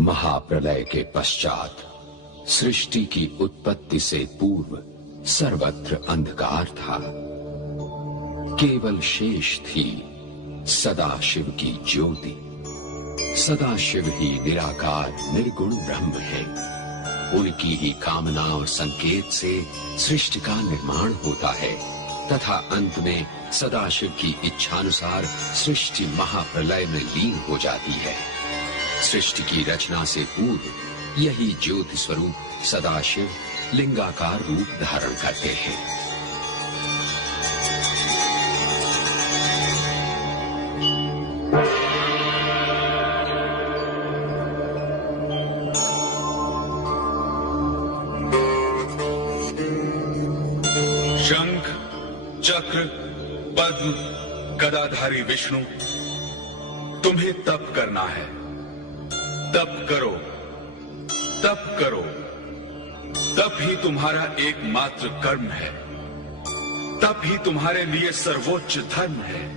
महाप्रलय के पश्चात सृष्टि की उत्पत्ति से पूर्व सर्वत्र अंधकार था। केवल शेष थी सदाशिव की ज्योति। सदाशिव ही निराकार निर्गुण ब्रह्म है। उनकी ही कामना और संकेत से सृष्टि का निर्माण होता है तथा अंत में सदाशिव की इच्छानुसार सृष्टि महाप्रलय में लीन हो जाती है। सृष्टि की रचना से पूर्व यही ज्योति स्वरूप सदाशिव लिंगाकार रूप धारण करते हैं। शंख, चक्र, पद्म, गदाधारी विष्णु, तुम्हें तप करना है। तप करो, तप करो। तप ही तुम्हारा एकमात्र कर्म है। तप ही तुम्हारे लिए सर्वोच्च धर्म है।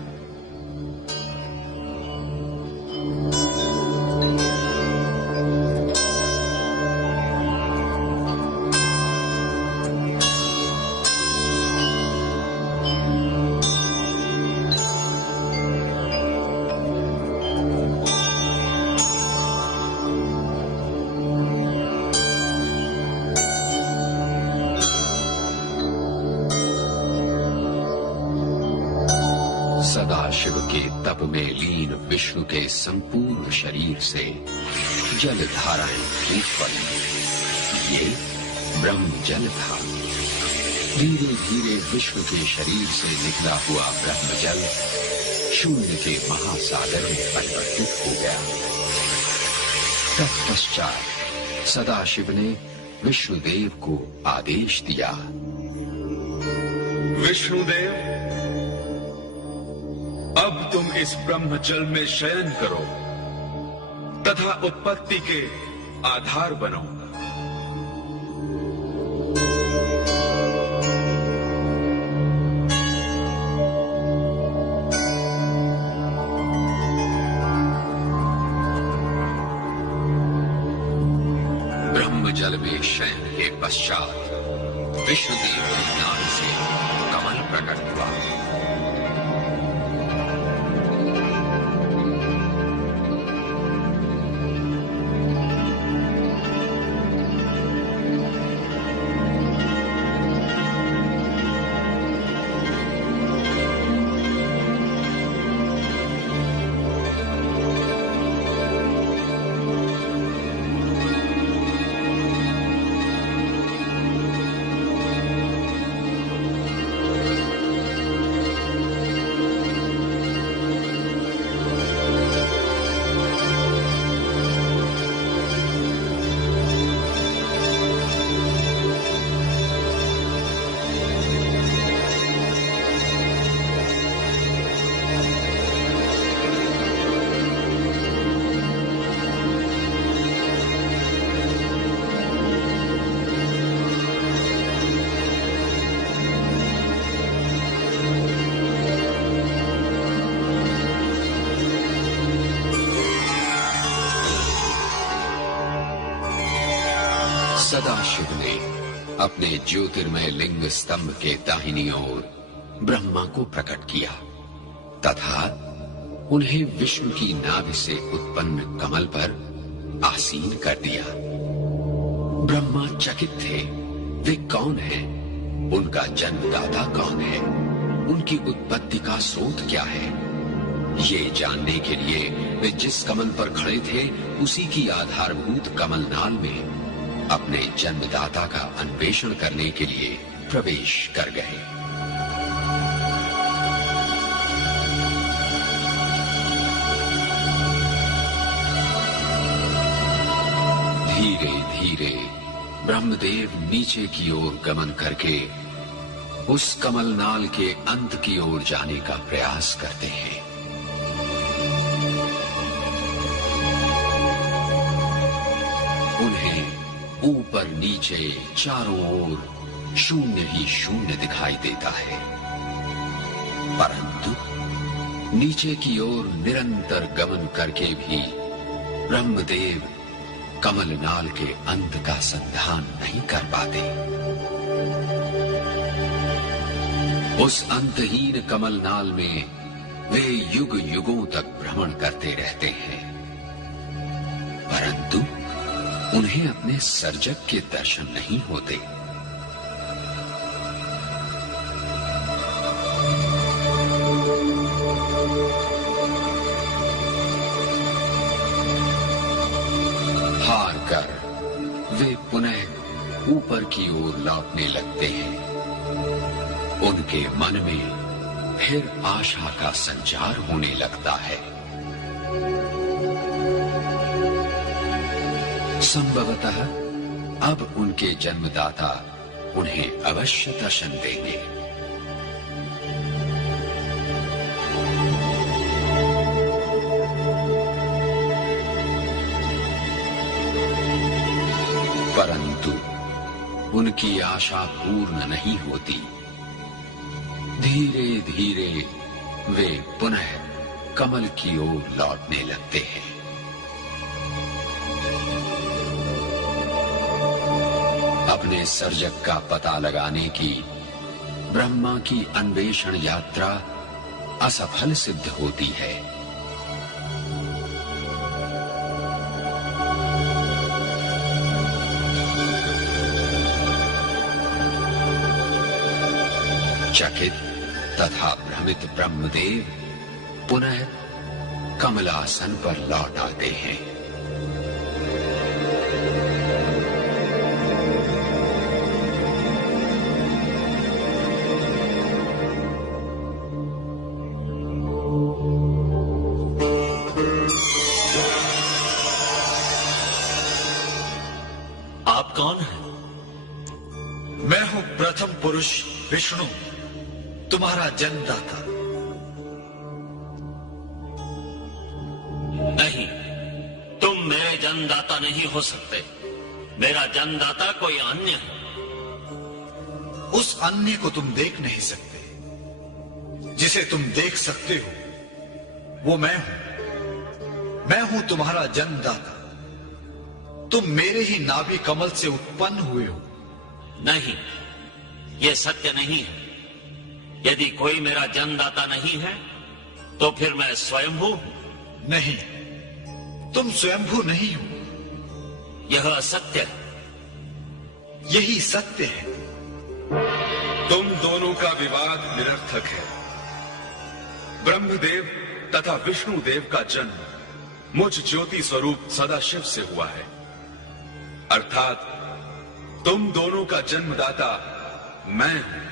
सदाशिव के तप में लीन विष्णु के संपूर्ण शरीर से जल धाराएं फूट पड़ी। ये ब्रह्म जल था। धीरे धीरे विष्णु के शरीर से निकला हुआ ब्रह्म जल शून्य के महासागर में परिवर्तित हो गया। तत्पश्चात सदाशिव ने विष्णुदेव को आदेश दिया, विष्णुदेव, अब तुम इस ब्रह्मजल में शयन करो तथा उत्पत्ति के आधार बनो। ब्रह्मजल में शयन के पश्चात विष्णुदेव के नाभ से कमल प्रकट हुआ। सदाशिव ने अपने ज्योतिर्मय लिंग स्तंभ के दाहिनी ओर ब्रह्मा को प्रकट किया तथा उन्हें विष्णु की नाभि से उत्पन्न कमल पर आसीन कर दिया। ब्रह्मा चकित थे। वे कौन हैं? उनका जन्मदाता कौन है? उनकी उत्पत्ति का स्रोत क्या है? ये जानने के लिए वे जिस कमल पर खड़े थे उसी की आधारभूत कमलनाल में अपने जन्मदाता का अन्वेषण करने के लिए प्रवेश कर गए। धीरे धीरे ब्रह्मदेव नीचे की ओर गमन करके उस कमलनाल के अंत की ओर जाने का प्रयास करते हैं। उन्हें ऊपर नीचे चारों ओर शून्य ही शून्य दिखाई देता है, परंतु नीचे की ओर निरंतर गमन करके भी ब्रह्मदेव कमलनाल के अंत का संधान नहीं कर पाते। उस अंतहीन कमलनाल में वे युग युगों तक भ्रमण करते रहते हैं, परंतु उन्हें अपने सर्जक के दर्शन नहीं होते। हार कर वे पुनः ऊपर की ओर लौटने लगते हैं। उनके मन में फिर आशा का संचार होने लगता है। संभवतः अब उनके जन्मदाता उन्हें अवश्य दर्शन देंगे। परंतु उनकी आशा पूर्ण नहीं होती। धीरे धीरे वे पुनः कमल की ओर लौटने लगते हैं। अपने सर्जक का पता लगाने की ब्रह्मा की अन्वेषण यात्रा असफल सिद्ध होती है। चकित तथा भ्रमित ब्रह्मदेव पुनः कमलासन पर लौट आते हैं। आप कौन हैं? मैं हूं प्रथम पुरुष विष्णु, तुम्हारा जन्मदाता। नहीं, तुम मेरे जन्मदाता नहीं हो सकते। मेरा जन्मदाता कोई अन्य है। उस अन्य को तुम देख नहीं सकते। जिसे तुम देख सकते हो वो मैं हूं। मैं हूं तुम्हारा जन्मदाता। तुम मेरे ही नाभि कमल से उत्पन्न हुए हो। नहीं, यह सत्य नहीं है। यदि कोई मेरा जन्मदाता नहीं है तो फिर मैं स्वयंभू हूं। नहीं, तुम स्वयंभू नहीं हो। यह असत्य है। यही सत्य है। तुम दोनों का विवाद निरर्थक है। ब्रह्मदेव तथा विष्णुदेव का जन्म मुझ ज्योति स्वरूप सदाशिव से हुआ है। अर्थात तुम दोनों का जन्मदाता मैं हूं।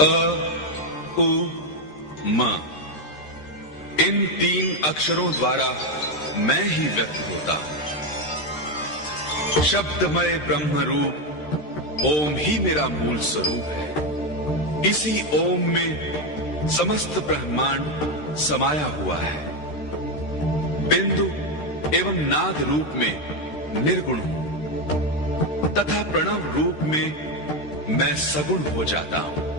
अ, उ, म, इन तीन अक्षरों द्वारा मैं ही व्यक्त होता हूं। शब्दमय ब्रह्म रूप ओम ही मेरा मूल स्वरूप है। इसी ओम में समस्त ब्रह्मांड समाया हुआ है। बिंदु एवं नाद रूप में निर्गुण हूं तथा प्रणव रूप में मैं सगुण हो जाता हूं।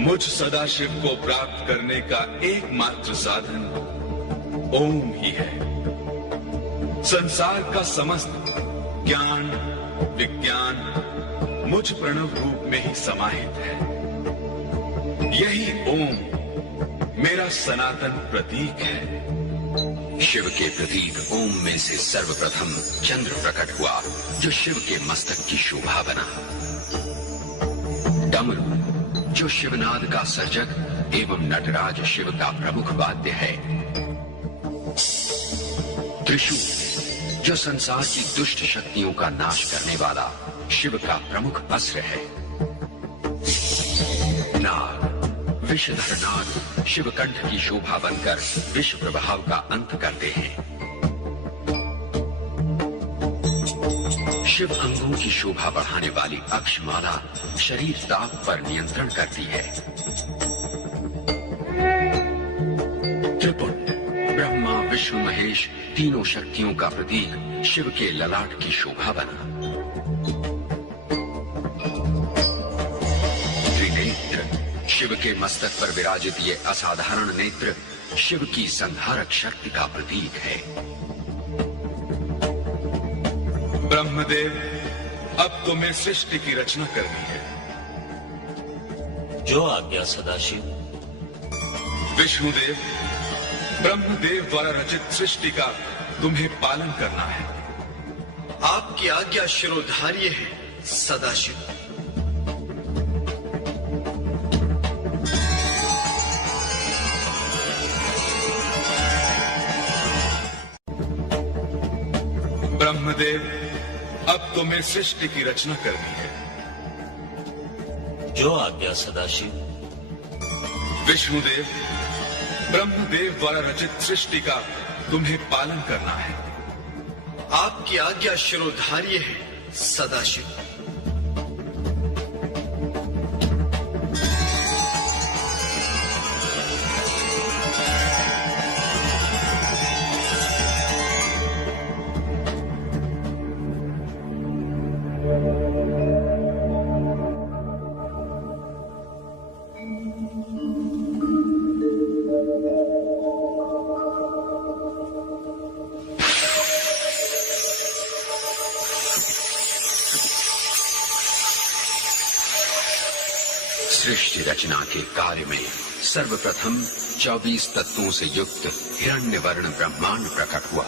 मुझ सदाशिव को प्राप्त करने का एकमात्र साधन ओम ही है। संसार का समस्त ज्ञान विज्ञान मुझ प्रणव रूप में ही समाहित है। यही ओम मेरा सनातन प्रतीक है। शिव के प्रतीक ओम में से सर्वप्रथम चंद्र प्रकट हुआ, जो शिव के मस्तक की शोभा बना। डमरू, जो शिवनाद का सर्जक एवं नटराज शिव का प्रमुख वाद्य है। त्रिशूल, जो संसार की दुष्ट शक्तियों का नाश करने वाला शिव का प्रमुख अस्त्र है। नाग, विषधर नाग शिवकंठ की शोभा बनकर विश्व प्रभाव का अंत करते हैं। शिव अंगों की शोभा बढ़ाने वाली अक्षमाला शरीर ताप पर नियंत्रण करती है। त्रिपुट ब्रह्मा विष्णु महेश तीनों शक्तियों का प्रतीक शिव के ललाट की शोभा बना। त्रिनेत्र शिव के मस्तक पर विराजित ये असाधारण नेत्र शिव की संहारक शक्ति का प्रतीक है। ब्रह्मदेव, अब तुम्हें सृष्टि की रचना करनी है। जो आज्ञा सदाशिव। विष्णुदेव, ब्रह्मदेव द्वारा रचित सृष्टि का तुम्हें पालन करना है। आपकी आज्ञा शिरोधार्य है सदाशिव। ब्रह्मदेव, अब तुम्हें सृष्टि की रचना करनी है। जो आज्ञा सदाशिव। विष्णुदेव, ब्रह्मदेव द्वारा रचित सृष्टि का तुम्हें पालन करना है। आपकी आज्ञा शिरोधार्य है सदाशिव। सृष्टि रचना के कार्य में सर्वप्रथम 24 तत्वों से युक्त हिरण्यवर्ण ब्रह्मांड प्रकट हुआ।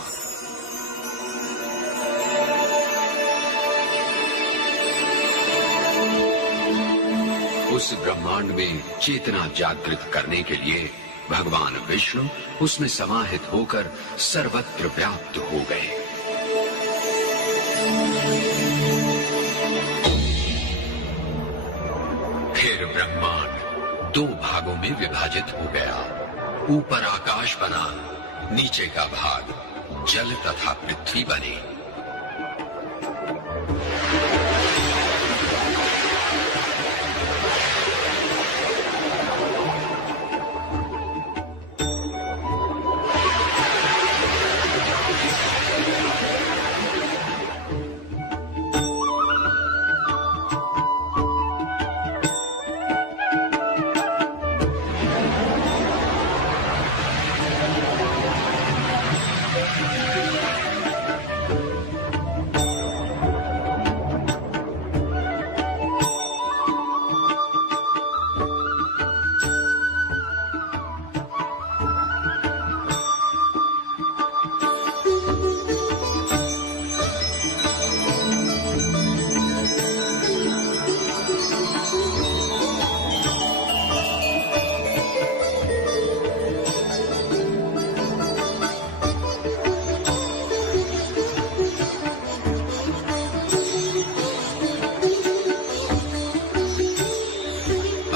उस ब्रह्मांड में चेतना जागृत करने के लिए भगवान विष्णु उसमें समाहित होकर सर्वत्र व्याप्त हो गए। फिर ब्रह्मांड 2 भागों में विभाजित हो गया। ऊपर आकाश बना, नीचे का भाग जल तथा पृथ्वी बने।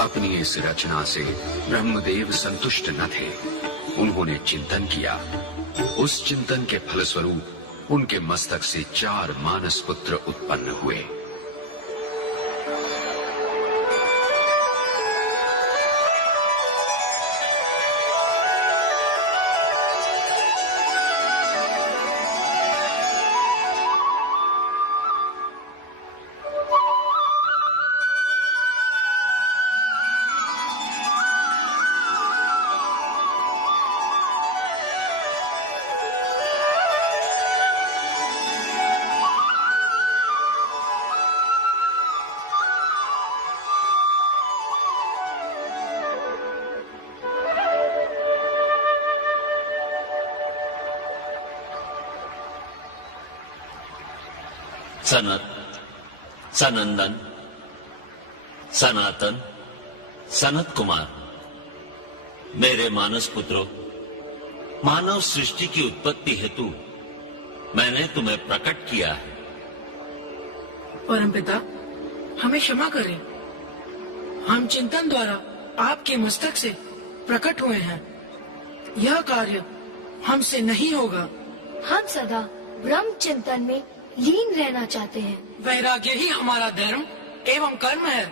अपनी इस रचना से ब्रह्मदेव संतुष्ट न थे। उन्होंने चिंतन किया। उस चिंतन के फलस्वरूप उनके मस्तक से 4 मानस पुत्र उत्पन्न हुए। सनत, सनंदन, सनातन, सनत कुमार, मेरे मानस पुत्रों, मानव सृष्टि की उत्पत्ति हेतु मैंने तुम्हें प्रकट किया है। परमपिता, हमें क्षमा करें। हम चिंतन द्वारा आपके मस्तक से प्रकट हुए हैं। यह कार्य हमसे नहीं होगा। हम सदा ब्रह्म चिंतन में लीन रहना चाहते हैं। वैराग्य ही हमारा धर्म एवं कर्म है।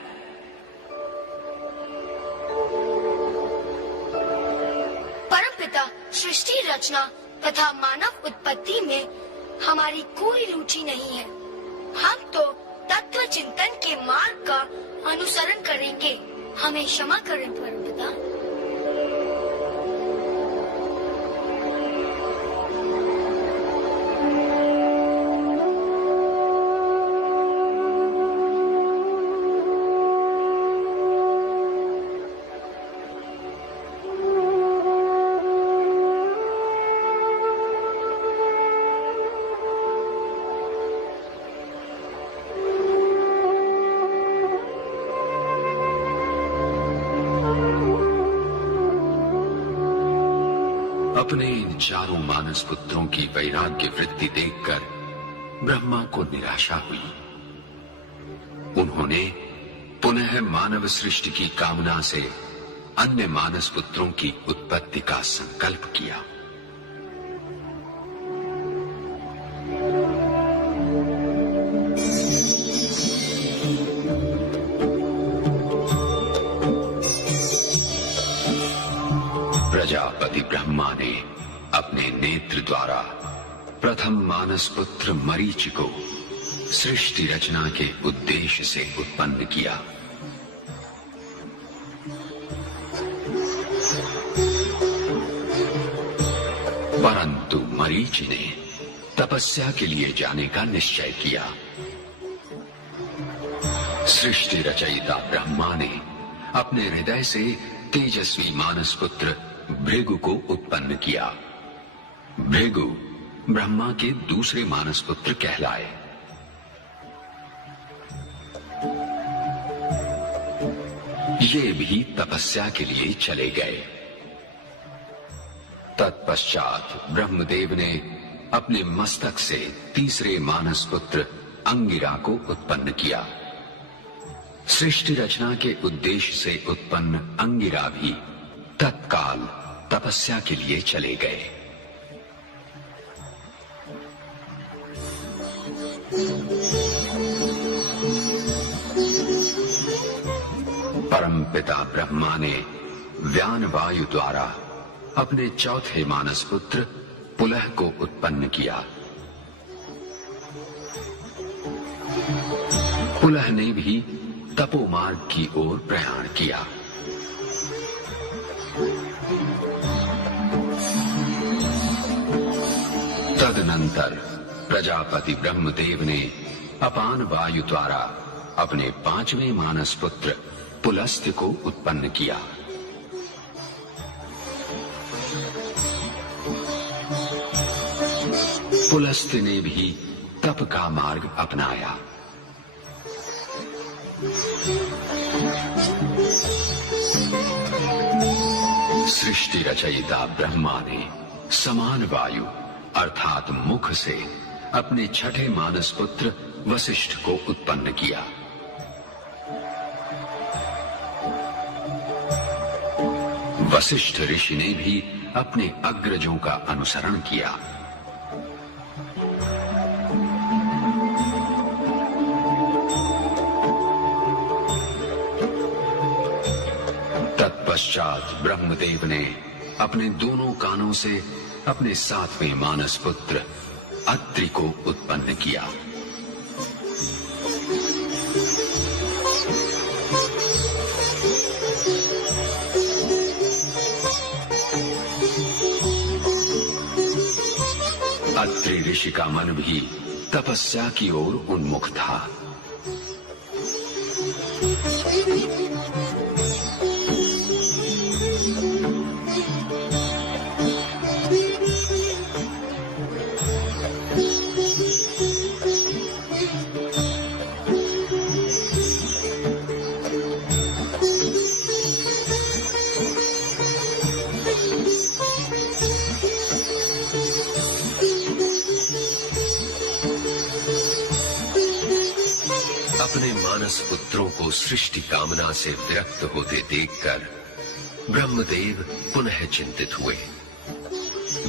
परमपिता सृष्टि रचना तथा मानव उत्पत्ति में हमारी कोई रुचि नहीं है। हम तो तत्व चिंतन के मार्ग का अनुसरण करेंगे। हमें क्षमा करें परमपिता। अपने इन चारों मानस पुत्रों की वैराग्य वृत्ति देखकर ब्रह्मा को निराशा हुई। उन्होंने पुनः मानव सृष्टि की कामना से अन्य मानस पुत्रों की उत्पत्ति का संकल्प किया। प्रजापति ब्रह्मा ने अपने नेत्र द्वारा प्रथम मानस पुत्र मरीचि को सृष्टि रचना के उद्देश्य से उत्पन्न किया। परंतु मरीचि ने तपस्या के लिए जाने का निश्चय किया। सृष्टि रचयिता ब्रह्मा ने अपने हृदय से तेजस्वी मानस पुत्र भृगु को उत्पन्न किया। भृगु ब्रह्मा के दूसरे मानस पुत्र कहलाए। ये भी तपस्या के लिए चले गए। तत्पश्चात ब्रह्मदेव ने अपने मस्तक से तीसरे मानस पुत्र अंगिरा को उत्पन्न किया। सृष्टि रचना के उद्देश्य से उत्पन्न अंगिरा भी तत्काल तपस्या के लिए चले गए। परमपिता ब्रह्मा ने व्यान वायु द्वारा अपने चौथे मानस पुत्र पुलह को उत्पन्न किया। पुलह ने भी तपोमार्ग की ओर प्रयाण किया। तदनंतर प्रजापति ब्रह्मदेव ने अपान वायु द्वारा अपने पांचवें मानस पुत्र पुलस्त्य को उत्पन्न किया। पुलस्त्य ने भी तप का मार्ग अपनाया। सृष्टि रचयिता ब्रह्मा ने समान वायु अर्थात मुख से अपने छठे मानस पुत्र वशिष्ठ को उत्पन्न किया। वशिष्ठ ऋषि ने भी अपने अग्रजों का अनुसरण किया। तत्पश्चात ब्रह्मदेव ने अपने दोनों कानों से अपने सातवें मानस पुत्र अत्रि को उत्पन्न किया। अत्रि ऋषि का मन भी तपस्या की ओर उन्मुख था। अपने मानस पुत्रों को सृष्टि कामना से विरक्त होते देखकर ब्रह्मदेव पुनः चिंतित हुए।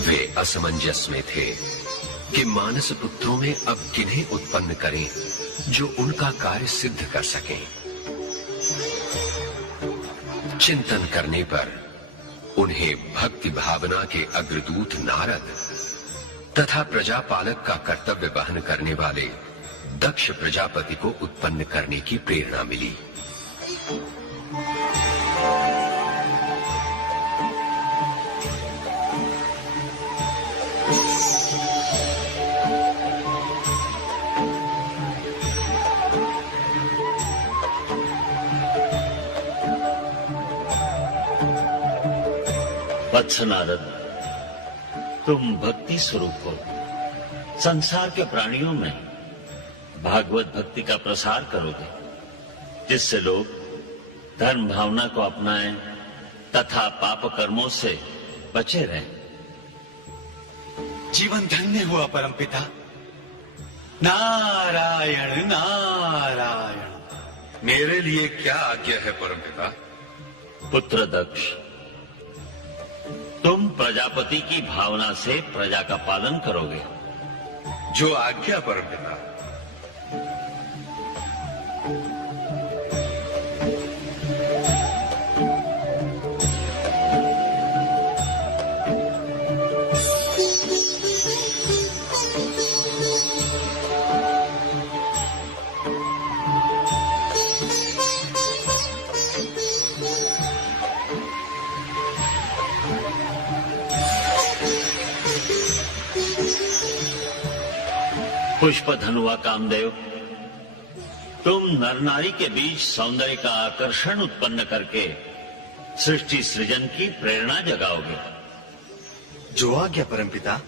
वे असमंजस में थे। कि मानस पुत्रों में अब किन्हें उत्पन्न करें जो उनका कार्य सिद्ध कर सकें। चिंतन करने पर उन्हें भक्ति भावना के अग्रदूत नारद तथा प्रजापालक का कर्तव्य वहन करने वाले दक्ष प्रजापति को उत्पन्न करने की प्रेरणा मिली। वत्स नारद, तुम भक्ति स्वरूप हो। संसार के प्राणियों में भागवत भक्ति का प्रसार करोगे, जिससे लोग धर्म भावना को अपनाएं तथा पाप कर्मों से बचे रहें। जीवन धन्य हुआ परमपिता। नारायण नारायण। मेरे लिए क्या आज्ञा है परमपिता? पुत्र दक्ष, तुम प्रजापति की भावना से प्रजा का पालन करोगे। जो आज्ञा परमपिता। पुष्प धनुआ कामदेव, तुम नर नारी के बीच सौंदर्य का आकर्षण उत्पन्न करके सृष्टि सृजन की प्रेरणा जगाओगे। जो आज्ञा परमपिता।